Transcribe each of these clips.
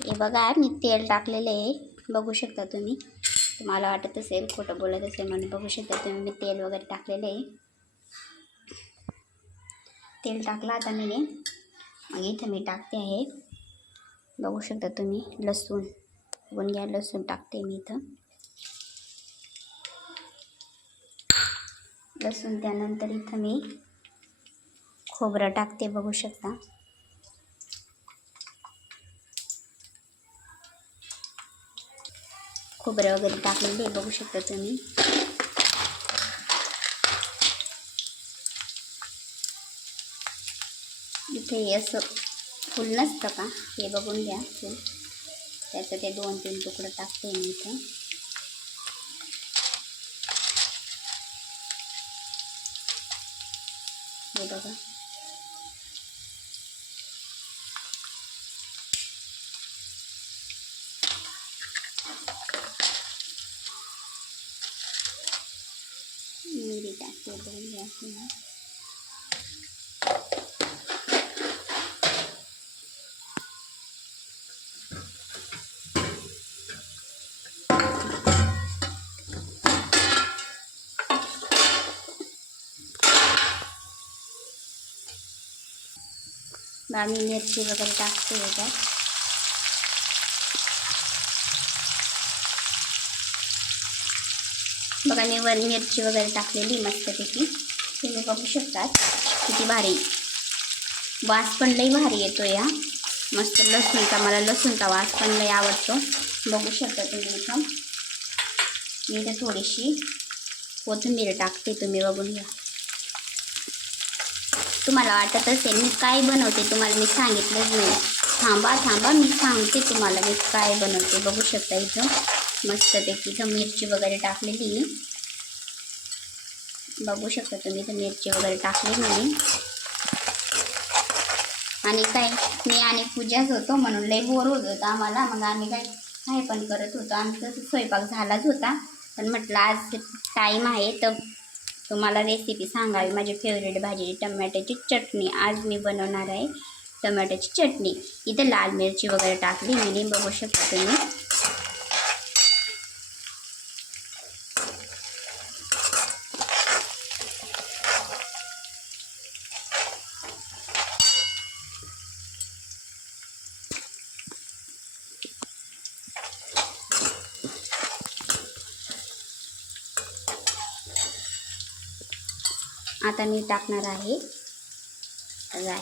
हे बघा मी तेल टाकलेले आहे, बघू शकता तुम्ही. तुम्हाला वाटत असेल खोटं बोलत असेल म्हणून, बघू शकता तुम्ही मी तेल वगैरे टाकलेले आहे. तेल टाकलं आता मी. मग इथं मी टाकते आहे, बघू शकता तुम्ही, लसूण. बघून घ्या, लसूण टाकते मी इथं. लसूण त्यानंतर इथं मी खोबरं टाकते, बघू शकता. खोबरं वगैरे टाकलेले बघू शकता तुम्ही. इथे असं फुल नसतं का, हे बघून घ्या फुल. त्याचं ते 2-3 तुकडं टाकते मी इथं. हे बघा. मिरी टाकते, बघून घ्या तुम्ही. मी मिरची वगैरे टाकते याच्यात. बघा मी वर मिरची वगैरे टाकलेली मस्तपैकी. तुम्ही बघू शकता किती भारी वास, पण लई भारी येतो या मस्त लसूणचा. मला लसूणचा वास पण लई आवडतो, बघू शकता तुम्ही. इथं मी इथं थोडीशी कोथिंबीर टाकते, तुम्ही बघून घ्या. तुम्हाला वाटत असेल मी काय बनवते, तुम्हाला मी सांगितलंच नाही. थांबा मी सांगते तुम्हाला मी काय बनवते. बघू शकता इथं मस्तपैकी इथं मिरची वगैरे टाकलेली, बघू शकता तुम्ही. इथं मिरची वगैरे टाकली मी. आणि काय मी आणि पूजाच होतो म्हणून लई बोर होत होतं आम्हाला. मग आम्ही काय पण करत होतो. आमचा स्वयंपाक झालाच होता, पण म्हटलं आज टाईम आहे तर तुम्हाला रेसिपी सांगावी. माझी फेवरेट भाजी टमॅटोची चटणी. आज मी बनवणार आहे टमॅटोची चटणी. इथं लाल मिरची वगैरे टाकली मी, बघू शकता तुम्ही. आता मी टाकणार आहे राई.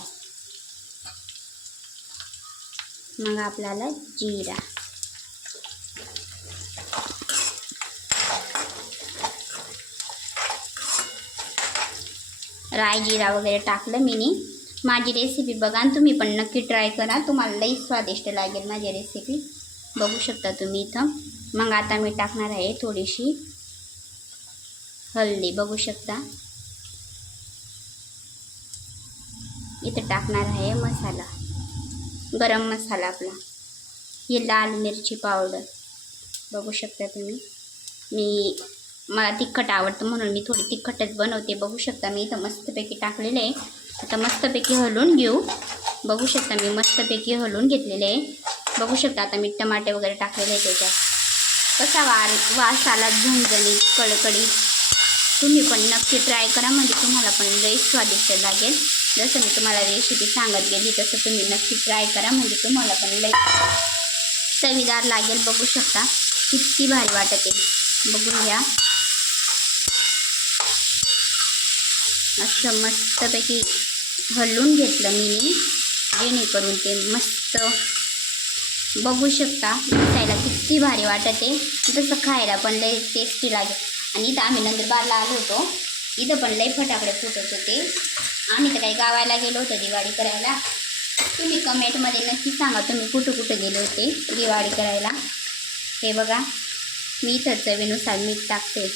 मग आपल्याला जिरा. राई जिरा वगैरे टाकलं मी. माझी रेसिपी बघा आणि तुम्ही पण नक्की ट्राय करा, तुम्हाला लई स्वादिष्ट लागेल माझी रेसिपी. बघू शकता तुम्ही इथं. मग आता मी टाकणार आहे थोडीशी हळदी, बघू शकता. इथं टाकणार आहे मसाला, गरम मसाला आपला. ही लाल मिरची पावडर, बघू शकता तुम्ही. मला तिखट आवडतं म्हणून मी थोडी तिखटच बनवते, बघू शकता. मी इथं मस्तपैकी टाकलेलं आहे. आता मस्तपैकी हलवून घेऊ, बघू शकता. मी मस्तपैकी हलवून घेतलेले आहे, बघू शकता. आता मी टमाटे वगैरे टाकलेले आहे त्याच्यात. कसा वास आला झणझणीत कडकडीत. तुम्ही पण नक्की ट्राय करा, म्हणजे तुम्हाला पण लई स्वादिष्ट लागेल. जसं मी तुम्हाला रेसिपी सांगत गेली तसं तुम्ही नक्की ट्राय करा, म्हणजे तुम्हाला पण लई चवीदार लागेल. बघू शकता किती भारी वाटत आहे, बघून घ्या. असं मस्तपैकी हलवून घेतलं मी, जेणेकरून ते मस्त, बघू शकता, दिसायला किती भारी वाटत आहे. तसं खायला पण लई टेस्टी लागेल. आणि इथं आम्ही नंदुरबारला आलो होतो, इथं पण लई फटाकडे फुटत होते. आम्ही तर काही गावाला गेलो होतो दिवाळी करायला. तुम्ही कमेंटमध्ये नक्की सांगा तुम्ही कुठं गेले होते दिवाळी करायला. हे बघा मी इथं चवीनुसार मीठ टाकते.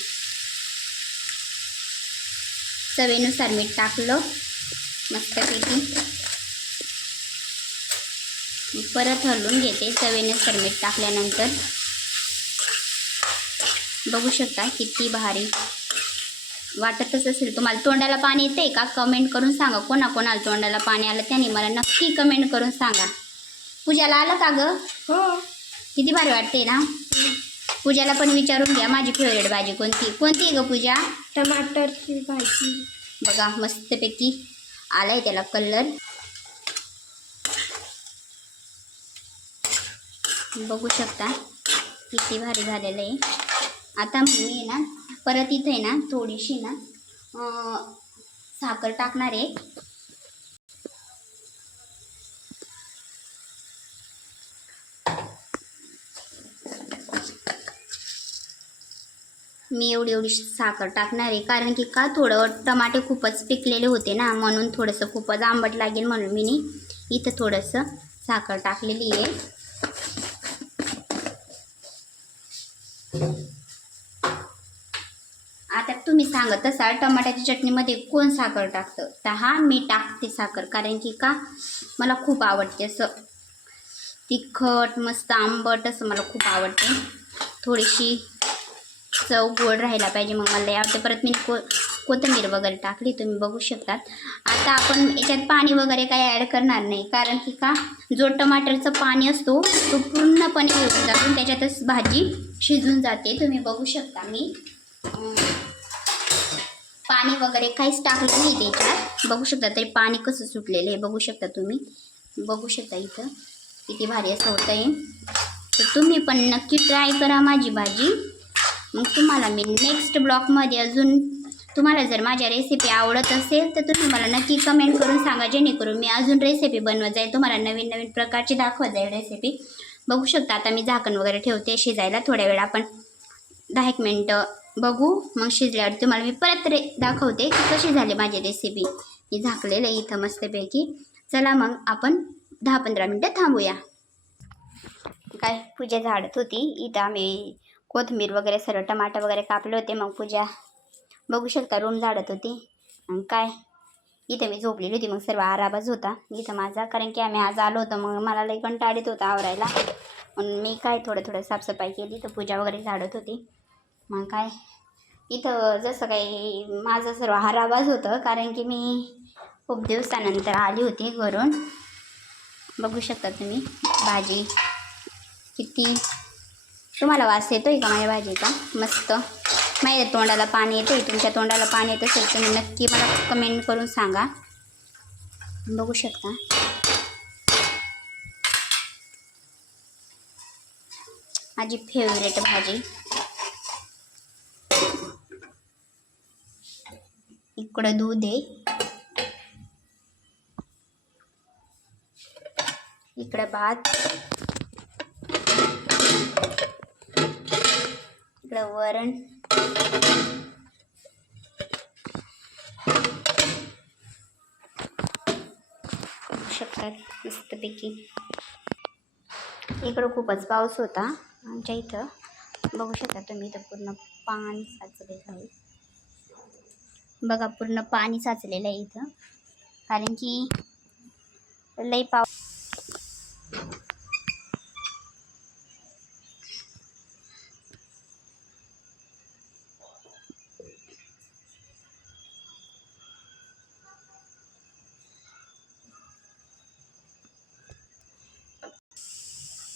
चवीनुसार मीठ टाकलं मस्तपैकी. परत हलवून घेते चवीनुसार मीठ टाकल्यानंतर. बघू शकता किती भारी वाटतच असेल. तुम्हाला तोंडाला पाणी येते का, कमेंट करून सांगा. कोणाकोणाला तोंडाला पाणी आलं त्याने मला नक्की कमेंट करून सांगा. पूजाला आलं का गं? हो. किती भारी वाटते ना. पूजाला पण विचारून घ्या माझी फेवरेट भाजी कोणती कोणती आहे ग पूजा? टमाटरची भाजी. बघा मस्तपैकी आलाय त्याला कलर, बघू शकता किती भारी झालेलं आहे. आता मी ना परत इथे आहे ना थोडीशी ना साखर टाकणार आहे. मी एवढी साखर टाकणार आहे कारण की का थोडं टमाटे खूपच पिकलेले होते ना, म्हणून थोडंसं खूपच आंबट लागेल म्हणून मी इथं थोडंसं साखर टाकलेली आहे. आता तुम्ही सांगत असाल टमाट्याच्या चटणीमध्ये कोण साखर टाकतं, तर हा मी टाकते साखर, कारण की का मला खूप आवडते असं तिखट मस्त आंबट असं मला खूप आवडते. थोडीशी चव गोड राहायला पाहिजे मग मला आवडते. परत मी कोथिंबीर वगैरे टाकली तुम्ही बघू शकतात. आता आपण याच्यात पाणी वगैरे काही ॲड करणार नाही, कारण की का जो टमाटरचं पाणी असतो तो पूर्णपणे येऊन जातो, त्याच्यातच भाजी शिजून जाते. तुम्ही बघू शकता मी पाणी वगैरे काहीच टाकलं नाही त्याच्यात, बघू शकता तरी पाणी कसं सुटलेलं आहे बघू शकता तुम्ही. बघू शकता इथं किती भारी असं होतं आहे. तर तुम्ही पण नक्की ट्राय करा माझी भाजी. मग तुम्हाला मी नेक्स्ट ब्लॉगमध्ये अजून तुम्हाला जर माझ्या रेसिपी आवडत असेल तर तुम्ही मला नक्की कमेंट करून सांगा, जेणेकरून मी अजून रेसिपी बनवत जाईल, तुम्हाला नवीन नवीन प्रकारची दाखवत जाईल रेसिपी. बघू शकता आता मी झाकण वगैरे ठेवते शिजायला. थोड्या वेळ आपण 10 मिनटं बघू, मग शिजल्यावर तुम्हाला मी परत दाखवते की कशी झाली माझी रेसिपी. मी झाकलेलं आहे इथं मस्तपैकी. चला मग आपण 10-15 मिनटं थांबूया. काय पूजा झाडत होती इथं, आम्ही कोथिंबीर वगैरे सर्व टमाटर वगैरे कापले होते. मग पूजा बघू शकता रूम झाडत होती. आणि काय इथं मी झोपलेली होती, मग सर्व आरामच होता इथं माझा, कारण की आम्ही आज आलो होतो. मग मला लई कंटाळा येत होता आवरायला, म्हणून मी काय थोडं साफसफाई केली. तर पूजा वगैरे झाडत होती. मग काय इथं जसं काही माझं सर्व आरामच होतं, कारण की मी खूप दिवसानंतर आली होती घरून. बघू शकता तुम्ही भाजी किती, तुम्हाला वास येतोय का माझ्या भाजीचा? मस्त. माझ्या तोंडाला पाणी येतंय, तुमच्या तोंडाला पाणी येत असेल तुम्ही नक्की मला कमेंट करून सांगा. बघू शकता माझी फेवरेट भाजी. इकडं दूध आहे, इकडं भात, इकडं वरण, शकतात मस्तपैकी. इकडं खूपच पाऊस होता आमच्या इथं, बघू शकता तुम्ही. इथं पूर्ण पाणी साचलेलं आहे बघा, पूर्ण पाणी साचलेलं आहे इथं, कारण की लई पाऊस.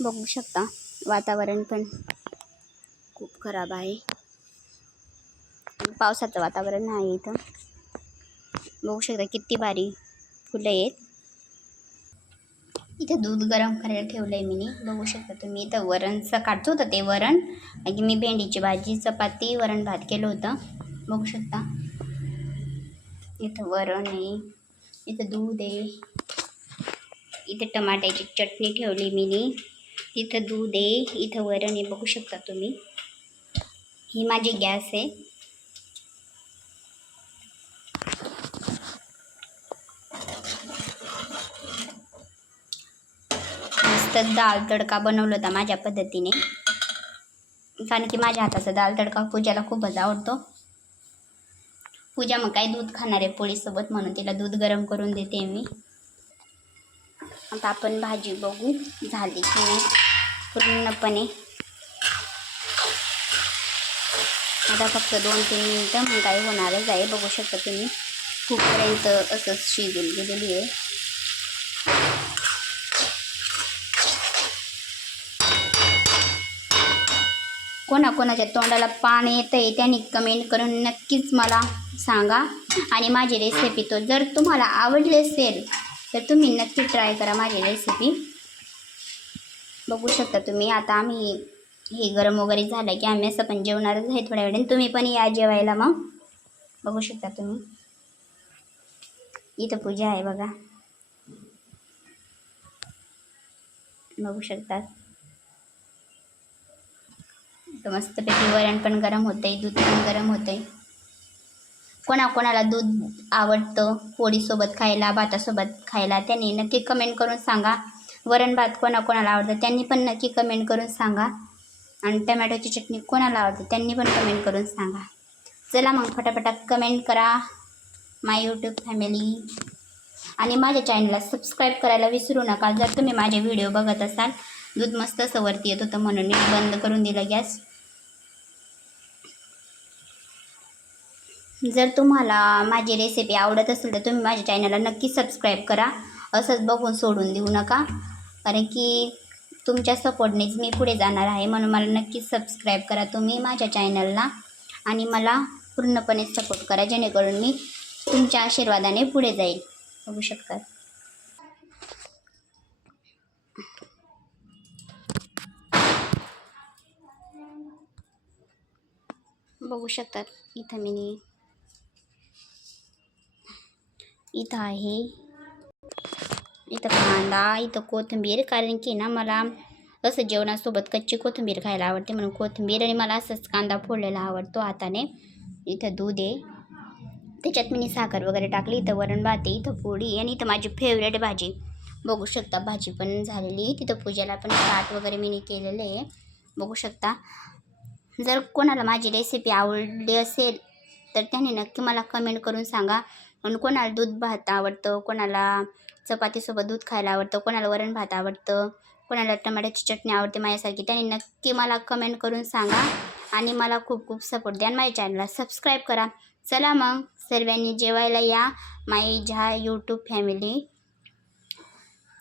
बघू शकता वातावरण पण खूप खराब आहे, पावसाचं वातावरण आहे इथं. बघू शकता किती भारी फुलं आहेत. इथं दूध गरम करायला ठेवलं आहे मी, बघू शकता तुम्ही. इथं वरणचं काढतो होतं ते वरण, आणि मी भेंडीची भाजी चपाती वरण भात केलं होतं. बघू शकता इथं वरण आहे, इथं दूध आहे, इथं टमाट्याची चटणी ठेवली मी, इथं दूध आहे, इथं वरण आहे. बघू शकता तुम्ही. ही माझी गॅस आहे. मस्त दाल तडका बनवला होता माझ्या पद्धतीने, कारण की माझ्या हाताचा दाल तडका पूजाला खूपच आवडतो. पूजा मग काय दूध खाणार आहे पोळीसोबत, म्हणून तिला दूध गरम करून देते मी. आता आपण भाजी बघू झाली की नाही पूर्णपणे. आता फक्त 2-3 मिनटं मग काय होणारच आहे. बघू शकता तुम्ही खूपपर्यंत असंच शिजून गेलेली आहे. कोणाकोणाच्या तोंडाला पाणी येतं आहे त्यांनी कमेंट करून नक्कीच मला सांगा. आणि माझी रेसिपी तो जर तुम्हाला आवडली असेल तर तुम्ही नक्की ट्राय करा माझी रेसिपी. बघू शकता तुम्ही. आता आम्ही हे गरम वगैरे झालं की आम्ही असं पण जेवणारच आहे थोड्या वेळाने. तुम्ही पण या जेवायला. मग बघू शकता तुम्ही. इथं पूजा आहे बघा, बघू शकता. तर मस्तपैकी वरण पण गरम होतंय, दूध पण गरम होतंय. कोणाकोणाला दूध आवडतं पोळीसोबत खायला, भातासोबत खायला त्यांनी नक्की कमेंट करून सांगा. वरण भात कोणाकोणाला आवडतं त्यांनी पण नक्की कमेंट करून सांगा. आणि टमॅटोची चटणी कोणाला आवडते त्यांनी पण कमेंट करून सांगा. चला मग फटाफटा कमेंट करा माय यूट्यूब फॅमिली. आणि माझ्या चॅनलला सबस्क्राईब करायला विसरू नका जर तुम्ही माझे व्हिडिओ बघत असाल. दूध मस्त असं वरती येत होतं म्हणून मी बंद करून दिलं गॅस. जर तुम्हाला माझी रेसिपी आवडत असेल तर तुम्ही माझ्या चॅनलला नक्की सबस्क्राईब करा. असंच बघून सोडून देऊ नका, कारण की तुमच्या सपोर्टनेच मी पुढे जाणार आहे. म्हणून मला नक्की सबस्क्राईब करा तुम्ही माझ्या चॅनलला आणि मला पूर्णपणे सपोर्ट करा, जेणेकरून मी तुमच्या आशीर्वादाने पुढे जाईल. बघू शकता. बघू शकतात इथं मी इथं आहे, इथं कांदा, इथं कोथिंबीर. कारण की ना मला असं जेवणासोबत कच्ची कोथिंबीर खायला आवडते म्हणून कोथिंबीर, आणि मला असंच कांदा फोडलेला आवडतो हाताने. इथं दूध आहे, त्याच्यात मी साखर वगैरे टाकली. इथं वरण भात आहे, इथं पोळी, आणि इथं माझी फेवरेट भाजी. बघू शकता भाजी पण झालेली. तिथं पूजेला पण ताट वगैरे मी केलेलं आहे. बघू शकता. जर कोणाला माझी रेसिपी आवडली असेल तर त्याने नक्की मला कमेंट करून सांगा. आणि कोणाला दूध भात आवडतं, कोणाला चपातीसोबत दूध खायला आवडतं, कोणाला वरण भात आवडतं, कोणाला टमाट्याची चटणी आवडते माझ्यासारखी, त्याने नक्की मला कमेंट करून सांगा. आणि मला खूप खूप सपोर्ट द्या. माझ्या चॅनलला सबस्क्राईब करा. चला मग सर्वांनी जेवायला या माझ्या यूट्यूब फॅमिली.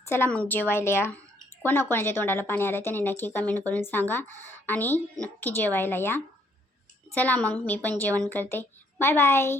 चला मग जेवायला या. कोणाकोणाच्या तोंडाला पाणी आलं त्याने नक्की कमेंट करून सांगा आणि नक्की जेवायला या. चला मग मी पण जेवण करते. Bye bye.